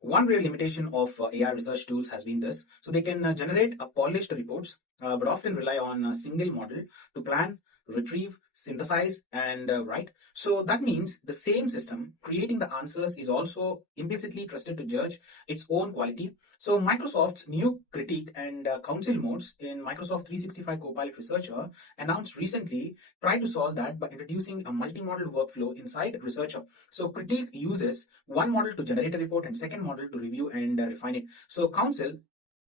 One real limitation of AI research tools has been this. So they can generate a polished reports, but often rely on a single model to plan, retrieve, synthesize, and write. So that means the same system creating the answers is also implicitly trusted to judge its own quality. So Microsoft's new critique and counsel modes in Microsoft 365 Copilot Researcher announced recently try to solve that by introducing a multi-model workflow inside Researcher. So critique uses one model to generate a report and second model to review and refine it. So counsel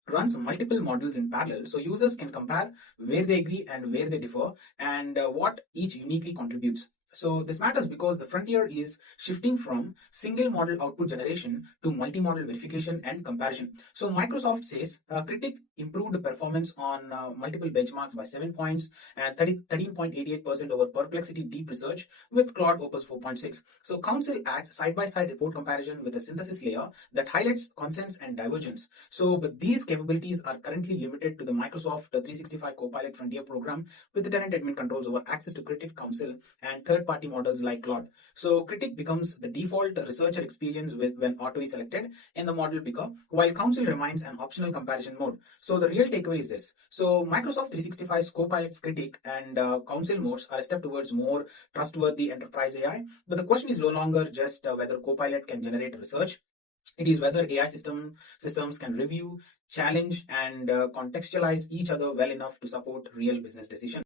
runs multiple models in parallel so users can compare where they agree and where they differ and what each uniquely contributes. So this matters because the frontier is shifting from single model output generation to multi-model verification and comparison. So Microsoft says Critic improved performance on multiple benchmarks by 7 points and 13.88% over Perplexity Deep Research with Claude Opus 4.6. So Council adds side-by-side report comparison with a synthesis layer that highlights consensus and divergence. So, but these capabilities are currently limited to the Microsoft 365 Copilot Frontier program with the tenant admin controls over access to Critic Council and third-party models like Claude. So, Critic becomes the default researcher experience with when Auto is selected in the model picker, while Council remains an optional comparison mode. So, the real takeaway is this. So, Microsoft 365's Copilot's Critic and Council modes are a step towards more trustworthy enterprise AI. But the question is no longer just whether Copilot can generate research. It is whether systems can review, challenge, and contextualize each other well enough to support real business decisions.